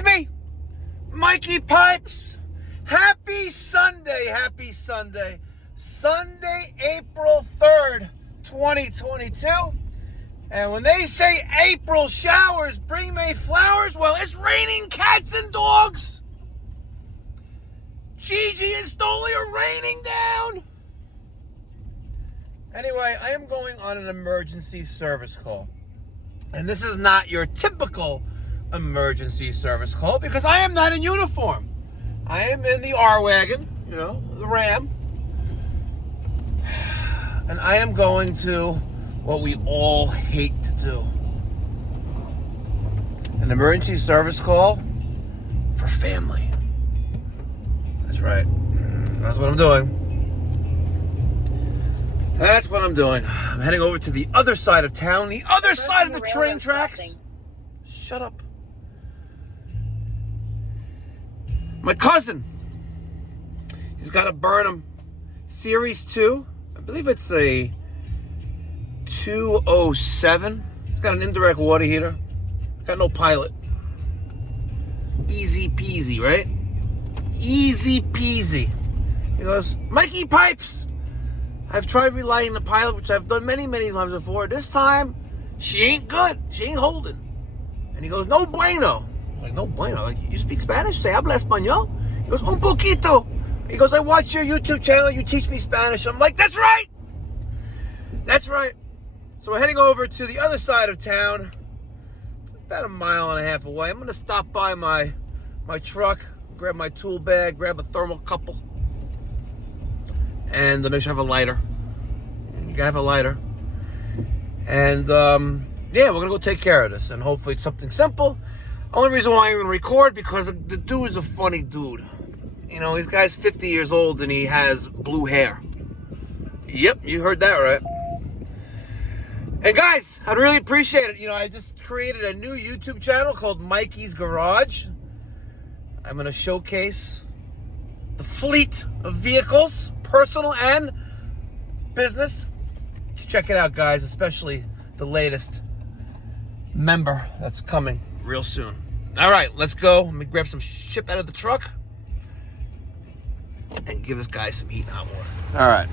It's me, Mikey Pipes. Happy Sunday, happy Sunday. Sunday, April 3rd, 2022. And when they say April showers bring May flowers, well, it's raining cats and dogs. Gigi and Stoli are raining down. Anyway, I am going on an emergency service call. And this is not your typical emergency service call because I am not in uniform. I am in the R-Wagon, you know, the Ram. And I am going to what we all hate to do. An emergency service call for family. That's right. That's what I'm doing. That's what I'm doing. I'm heading over to the other side of town, the other side of the train tracks. Shut up. My cousin, he's got a Burnham Series 2. I believe it's a 207. It's got an indirect water heater. Got no pilot. Easy peasy, right? Easy peasy. He goes, Mikey Pipes. I've tried relighting the pilot, which I've done many, many times before. This time, she ain't good. She ain't holding. And he goes, no bueno. I'm like, no bueno? Like, you speak Spanish? Se habla español? He goes, un poquito. He goes, I watch your YouTube channel. You teach me Spanish. I'm like, that's right. That's right. So we're heading over to the other side of town. It's about 1.5 miles away. I'm going to stop by my truck, grab my tool bag, grab a thermocouple. And make sure I have a lighter. You gotta have a lighter. And yeah, we're gonna go take care of this. And hopefully it's something simple. Only reason why I even record, because the dude is a funny dude. You know, this guy's 50 years old and he has blue hair. Yep, you heard that right. And guys, I'd really appreciate it. You know, I just created a new YouTube channel called Mikey's Garage. I'm gonna showcase the fleet of vehicles, personal and business. Check it out, guys, especially the latest member that's coming real soon. All right, let's go. Let me grab some shit out of the truck and give this guy some heat and hot water. All right.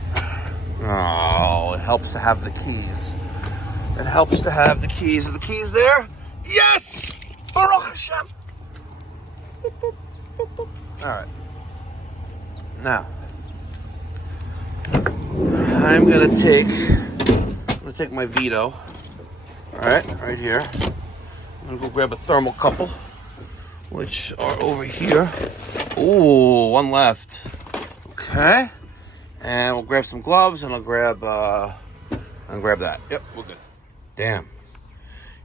Oh, it helps to have the keys. It helps to have the keys. Are the keys there? Yes! Baruch Hashem. Boop, boop, boop, boop. All right. Now, I'm gonna take my Vito. All right here. I'm gonna go grab a thermocouple, which are over here. Ooh, one left. Okay, and we'll grab some gloves, and I'll grab that. Yep, we're good. Damn,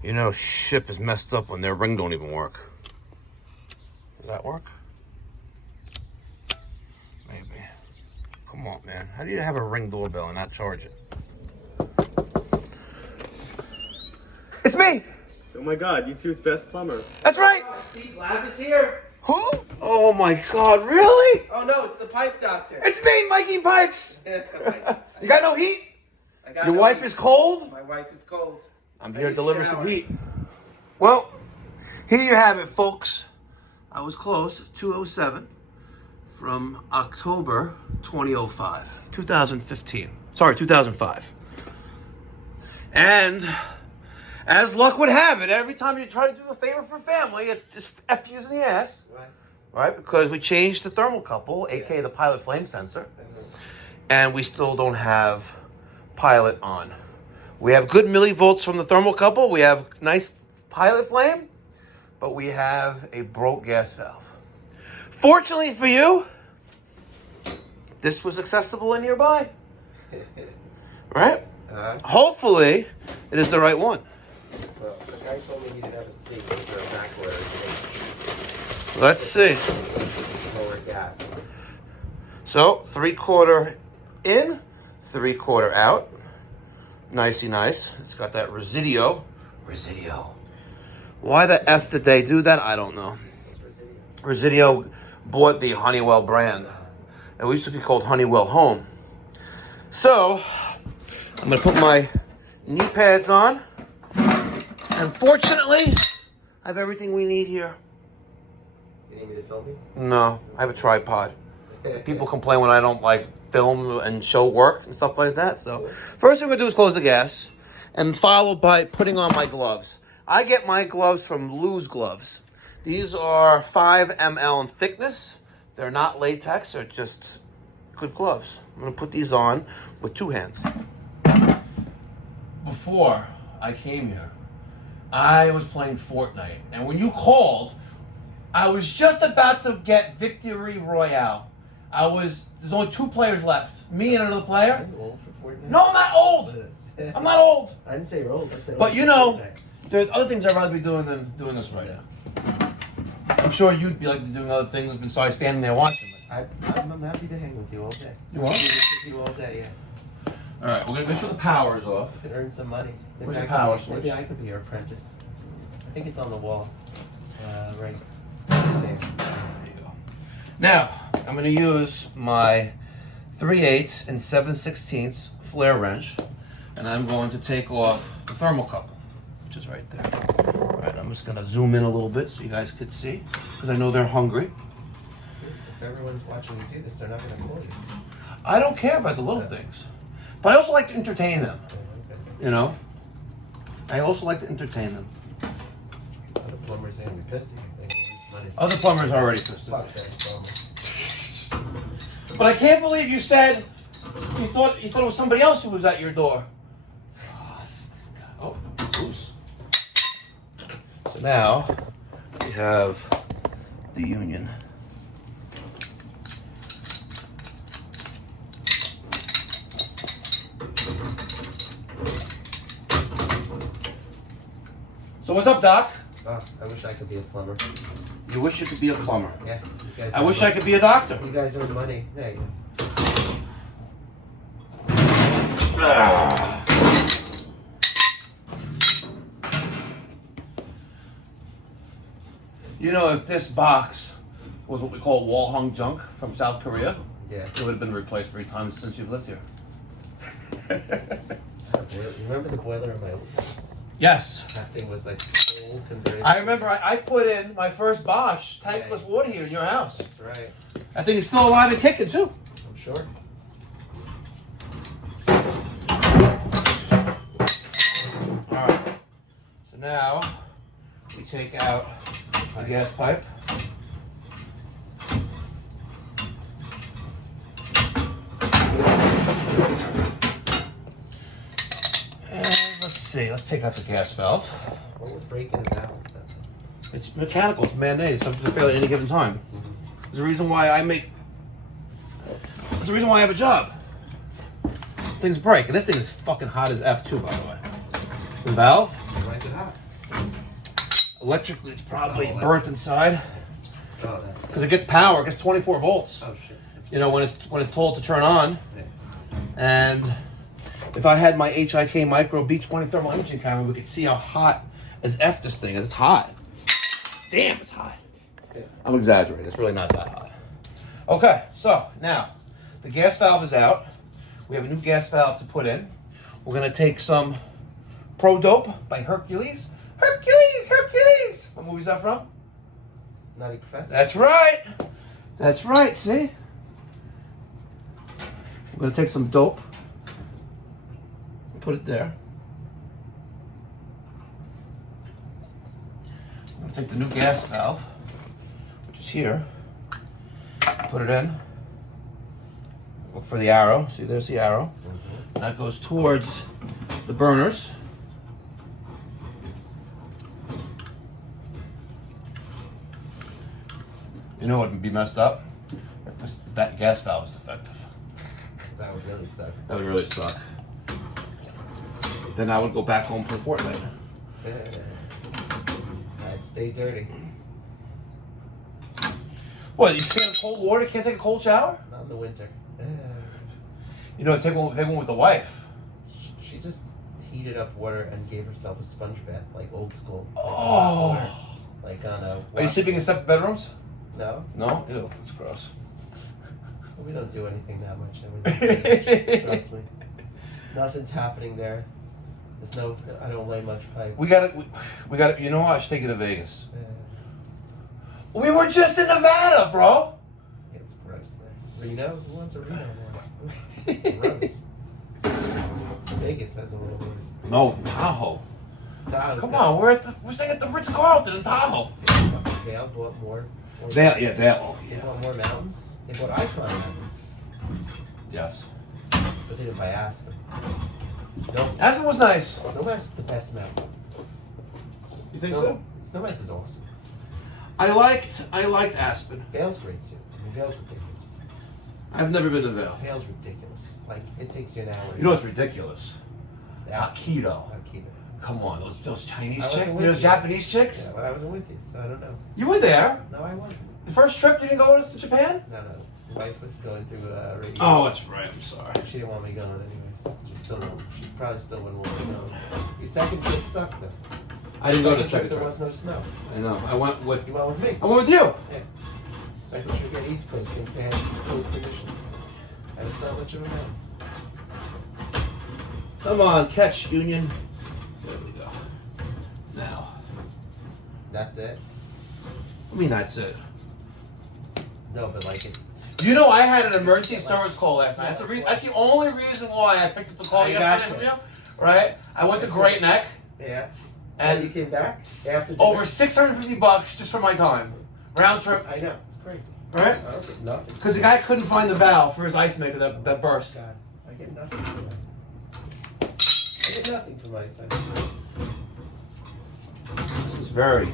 you know, ship is messed up when their ring don't even work. Does that work? Maybe. Come on, man. How do you have a Ring doorbell and not charge it? It's me! Oh my god, YouTube's best plumber. That's right! Steve Lav is here. Who? Oh my god, really? Oh no, it's the pipe doctor. It's me, Mikey Pipes! You got no heat? Your wife is cold? My wife is cold. I'm here to deliver some heat. Well, here you have it, folks. I was close, 207. From October 2015. Sorry, 2005. And as luck would have it, every time you try to do a favor for family, it's just F you in the ass. Right? Because we changed the thermocouple, aka the pilot flame sensor, and we still don't have pilot on. We have good millivolts from the thermocouple. We have nice pilot flame, but we have a broke gas valve. Fortunately for you, this was accessible and nearby. Right? Hopefully, it is the right one. Well, the guy told me he didn't have a seat. Was there a back order? Let's see. Lower gas. So, 3/4 in, 3/4 out. Nicey nice. It's got that Residio. Why the F did they do that? I don't know. Residio bought the Honeywell brand. It used to be called Honeywell Home. So, I'm going to put my knee pads on. And fortunately, I have everything we need here. need me to film you? No, I have a tripod. People complain when I don't like film and show work and stuff like that. So first thing we're gonna do is close the gas, and followed by putting on my gloves. I get my gloves from Lou's Gloves. These are 5 ml in thickness. They're not latex. They're just good gloves. I'm gonna put these on with 2 hands. Before I came here, I was playing Fortnite, and when you called, I was just about to get Victory Royale. There's only 2 players left. Me and another player. Are you old for Fortnite? No, I'm not old. I'm not old. I didn't say you're old. I said But old you for know, Fortnite. there's other things I'd rather be doing than doing this right now. I'm sure you'd be like doing other things besides standing there watching me. I'm happy to hang with you all day. You want? I'm happy to sit with you all day, yeah. All right, we're gonna make sure the power is off. You could earn some money. Where's the power switch? Maybe I could be your apprentice. I think it's on the wall. Right there. There you go. Now, I'm going to use my 3/8 and 7/16 flare wrench, and I'm going to take off the thermocouple, which is right there. All right, I'm just going to zoom in a little bit so you guys could see, because I know they're hungry. If everyone's watching you do this, they're not going to call you. I don't care about the little things, but I also like to entertain them, you know? I also like to entertain them. Other plumbers are going to be pissed at you. They can lose money. Other plumbers are already pissed off. Fuck that plumbers. But I can't believe you said you thought it was somebody else who was at your door. Oh, it's loose. So now we have the union. So what's up, Doc? Oh, I wish I could be a plumber. You wish you could be a plumber. Yeah. You guys I earn wish money. I could be a doctor. You guys earn money. There you go. You know, if this box was what we call wall-hung junk from South Korea, Yeah. it would have been replaced 3 times since you've lived here. You remember the boiler in my old house? Yes. That thing was like full converted. I remember I put in my first Bosch tankless water heater in your house. That's right. I think it's still alive and kicking, too. I'm sure. All right. So now we take out the gas pipe. And let's see. Let's take out the gas valve. What would break in a valve? It's mechanical. It's man-made. It's something to fail at any given time. There's a reason why There's a reason why I have a job. Things break, and this thing is fucking hot as F too, by the way. The valve. Why is it hot? Electrically, it's probably burnt inside Oh, that. because it gets power. It gets 24 volts. Oh shit. You know when it's told to turn on. Yeah. And if I had my HIK Micro B20 thermal imaging camera, we could see how hot as F this thing is. It's hot. Damn, it's hot. Yeah. I'm exaggerating. It's really not that hot. Okay, so now the gas valve is out. We have a new gas valve to put in. We're gonna take some Pro Dope by Hercules. Hercules! What movie is that from? Nutty Professor. That's right. That's right. See? We're gonna take some dope. Put it there. I'm gonna take the new gas valve, which is here. Put it in. Look for the arrow. See, there's the arrow. That goes towards the burners. You know what would be messed up? If that gas valve is defective. That would really suck. That would really suck. Then I would go back home and play Fortnite. I'd stay dirty. What, you can't have cold water? Can't take a cold shower? Not in the winter. You know, take one with the wife. She just heated up water and gave herself a sponge bath, like old school. Like Oh. water, like on a. Are you sleeping in separate bedrooms? No, No? Ew, that's gross. we don't do anything that much. Everything. Trust me. Nothing's happening there. There's no. I don't lay much pipe. We gotta, you know what? I should take you to Vegas. We were just in Nevada, bro. It was gross there. Reno? Who wants a Reno one? Gross. Vegas has a little worse. No, Tahoe. Tahoe's Come got- on, we're staying at the Ritz-Carlton in Tahoe. Vail bought more. Vail. They bought more mountains. They bought Icon mountains. Yes. But they didn't buy Aspen. Snow. Aspen was nice. Snowmass is the best mountain. You think so? Snowmass is awesome. I liked Aspen. Vail's great too. I mean, Vail's ridiculous. I've never been to Vail. Vail's ridiculous. Like, it takes you an hour. You know what's ridiculous? Aikido. Come on, those Chinese I wasn't chicks, with those you. Japanese chicks. Yeah, but I wasn't with you, so I don't know. You were there. No, I wasn't. The first trip you didn't go with us to Japan? No. My wife was going through radio. Oh, that's right. I'm sorry. She didn't want me going anyways. She probably still wouldn't want me going. Your second trip sucked though. I didn't go to the Second second There trip. was no snow. I know. I went with You went with me. I went with you. Yeah. Second trip at East Coast. They had East Coast conditions. And it's not much of a mountain. Come on, catch Union. There we go. Now, That's it. I mean that's it. No, but like it. You know, I had an emergency service call last night. That's the only reason why I picked up the call I yesterday gotcha. from you. Right? I went to Great Neck, Yeah. and you came back after over $650 just for my time, round trip. I know. It's crazy. Right? I don't get nothing. Because the guy couldn't find the valve for his ice maker that burst. God, I get nothing for that. I get nothing for my side. This is very,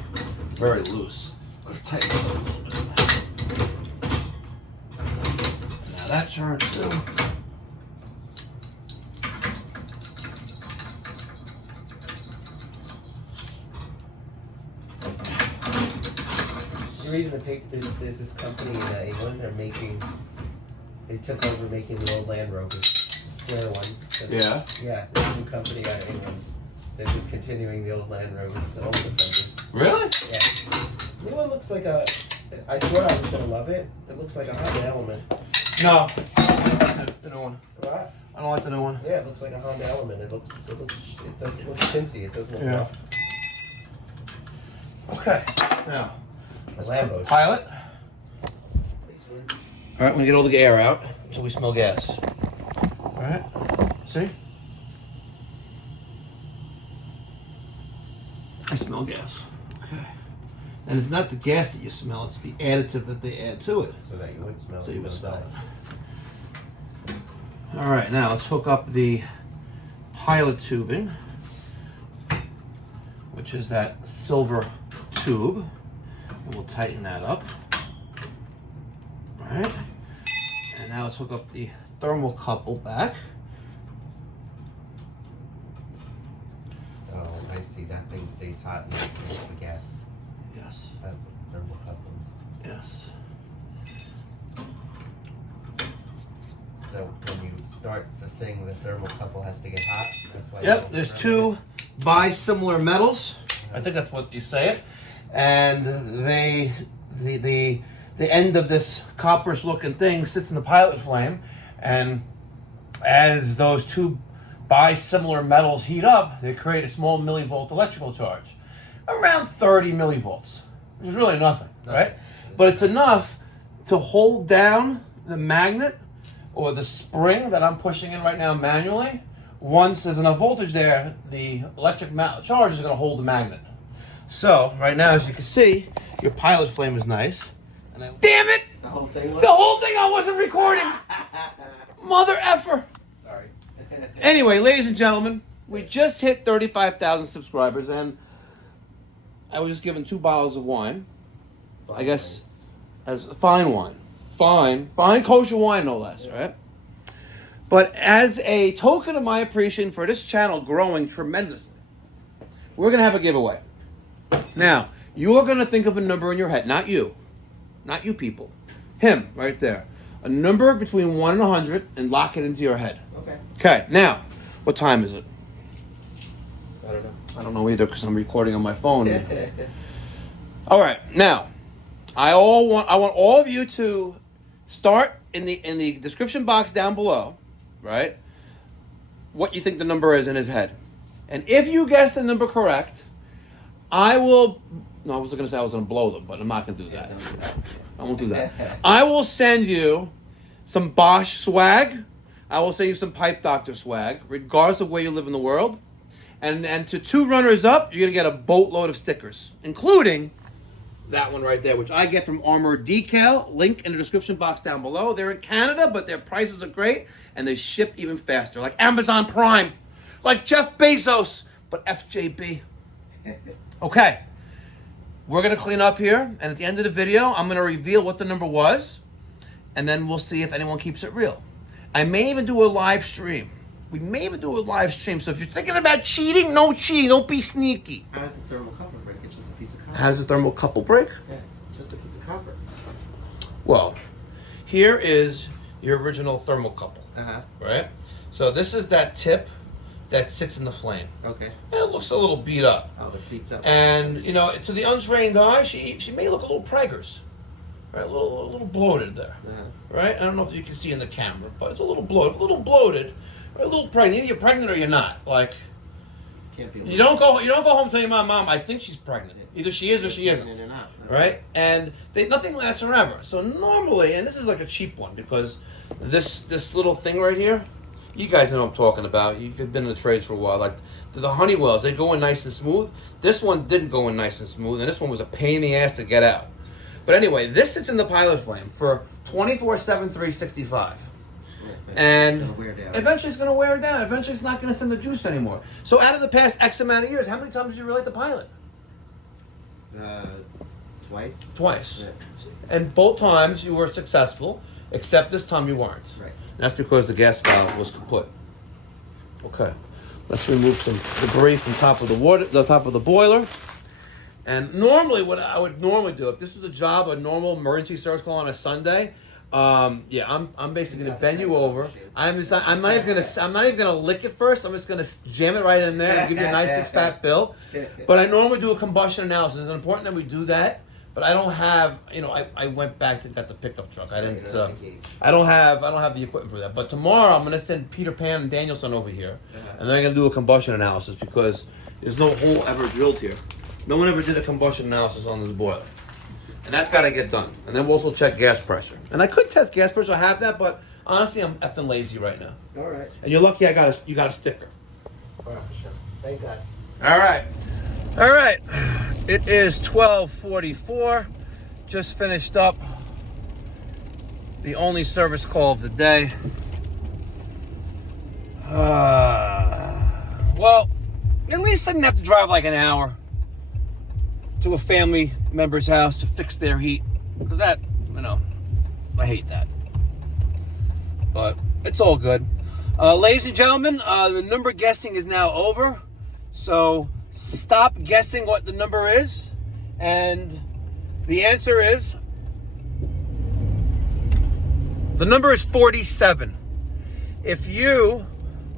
very loose. Let's tighten it up a little bit. Now that turns too. You're reading the paper. There's this company in England. They took over making the old Land Rovers, the square ones. Yeah. Yeah, there's a new company out of England. They're discontinuing the old Land Rovers, the old Defenders. Really? Yeah. New one looks like a. I thought I was gonna love it. It looks like a Honda Element. No. The new one. What? I don't like the new one. Yeah, it looks like a Honda Element. It doesn't look chintzy. It doesn't look Yeah. rough. Okay. Now, A Lambo. pilot. All right, I'm gonna get all the air out until we smell gas. All right. See? I smell gas. Okay. And it's not the gas that you smell; it's the additive that they add to it. So that you would smell it. So you would don't smell die. it. All right, now let's hook up the pilot tubing, which is that silver tube. And we'll tighten that up. All right. And now let's hook up the thermocouple back. Oh, I see. That thing stays hot and it makes the gas. Yes. That's what thermocouple is. Yes. So when you start the thing, the thermocouple has to get hot. That's why. Yep. There's two bisimilar metals. I think that's what you say it. And the end of this copperish looking thing sits in the pilot flame, and as those two bisimilar metals heat up, they create a small millivolt electrical charge, around 30 millivolts, which is really nothing, right? But it's enough to hold down the magnet or the spring that I'm pushing in right now manually. Once there's enough voltage there, the electric charge is going to hold the magnet. So, right now, as you can see, your pilot flame is nice. And damn it! The whole thing. The whole thing I wasn't recording! Mother effer! Sorry. Anyway, ladies and gentlemen, we just hit 35,000 subscribers, and I was just given 2 bottles of wine. I guess as fine wine. Fine kosher wine, no less, right? But as a token of my appreciation for this channel growing tremendously, we're going to have a giveaway. Now, you're going to think of a number in your head, not you people. Him, right there. A number between 1 and 100, and lock it into your head. Okay. Okay, now, what time is it? I don't know. I don't know either because I'm recording on my phone. All right, now, I want all of you to start in the description box down below, right? What you think the number is in his head. And if you guess the number correct, I will No, I was going to say I was going to blow them, but I'm not going to do that. I won't do that. I will send you some Bosch swag. I will send you some Pipe Doctor swag, regardless of where you live in the world. And to 2 runners up, you're going to get a boatload of stickers, including that one right there, which I get from Armored Decal. Link in the description box down below. They're in Canada, but their prices are great, and they ship even faster, like Amazon Prime, like Jeff Bezos, but FJB. Okay, we're going to clean up here, and at the end of the video, I'm going to reveal what the number was, and then we'll see if anyone keeps it real. I may even do a live stream. We may even do a live stream, so if you're thinking about cheating, no cheating. Don't be sneaky. How does the thermocouple break? It's just a piece of copper. How does the thermocouple break? Yeah, just a piece of copper. Well, here is your original thermocouple, right? So this is that tip that sits in the flame. Okay. And it looks a little beat up. Oh, it beats up. And, you know, to the untrained eye, she may look a little preggers. Right, a little bloated there. Right? I don't know if you can see in the camera, but it's a little bloated. A little bloated, or a little pregnant. Either you're pregnant or you're not. Like, can't be. You don't go home and tell your mom, I think she's pregnant. Either she is or she isn't. Or not. Right? And nothing lasts forever. So normally, and this is like a cheap one because this little thing right here, you guys know what I'm talking about. You've been in the trades for a while. Like the Honeywells, they go in nice and smooth. This one didn't go in nice and smooth, and this one was a pain in the ass to get out. But anyway, this sits in the pilot flame for 24/7, 365. And eventually it's going to wear it down. Eventually it's not going to send the juice anymore. So out of the past X amount of years, how many times did you relight the pilot? Twice. Twice. Yeah. And both times you were successful, except this time you weren't. Right. And that's because the gas valve was kaput. Okay. Let's remove some debris from top of the top of the boiler. And normally, what I would normally do, if this was a normal emergency service call on a Sunday, I'm basically gonna bend you over. I'm not even gonna lick it first. I'm just gonna jam it right in there and give you a nice big fat bill. But I normally do a combustion analysis. It's important that we do that. But I don't have, I went back to got the pickup truck. I didn't. I don't have the equipment for that. But tomorrow I'm gonna send Peter Pan and Danielson over here, and they're gonna do a combustion analysis because there's no hole ever drilled here. No one ever did a combustion analysis on this boiler. And that's got to get done. And then we'll also check gas pressure. And I could test gas pressure, I have that, but honestly, I'm effing lazy right now. All right. And you're lucky you got a sticker. All right, for sure. Thank God. All right. It is 12:44. Just finished up the only service call of the day. Well, at least I didn't have to drive like an hour to a family member's house to fix their heat. Because that, I hate that. But it's all good. Ladies and gentlemen, the number guessing is now over. So stop guessing what the number is. And the answer is, the number is 47. If you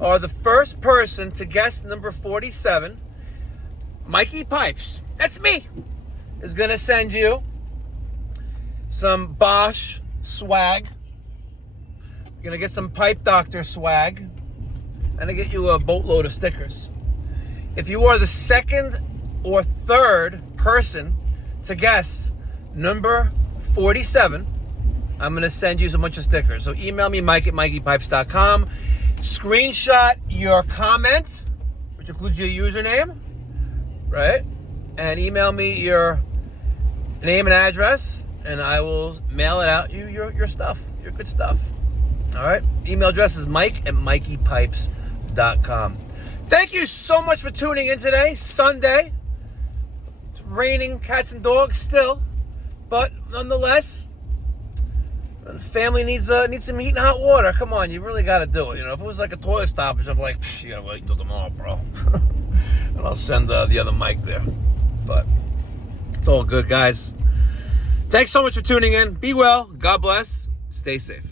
are the first person to guess number 47, Mikey Pipes, that's me, is going to send you some Bosch swag. You're going to get some Pipe Doctor swag. And I get you a boatload of stickers. If you are the second or third person to guess number 47, I'm going to send you a bunch of stickers. So email me, mike@mikeypipes.com. Screenshot your comment, which includes your username, right? And email me your name and address, and I will mail it out your stuff, your good stuff. All right? Email address is mike@mikeypipes.com. Thank you so much for tuning in today, Sunday. It's raining cats and dogs still, but nonetheless, the family needs some heat and hot water. Come on, you really got to do it. If it was like a toilet stoppage, I'm like, you gotta wait until tomorrow, bro. And I'll send the other mic there. But it's all good, guys. Thanks so much for tuning in. Be well. God bless. Stay safe.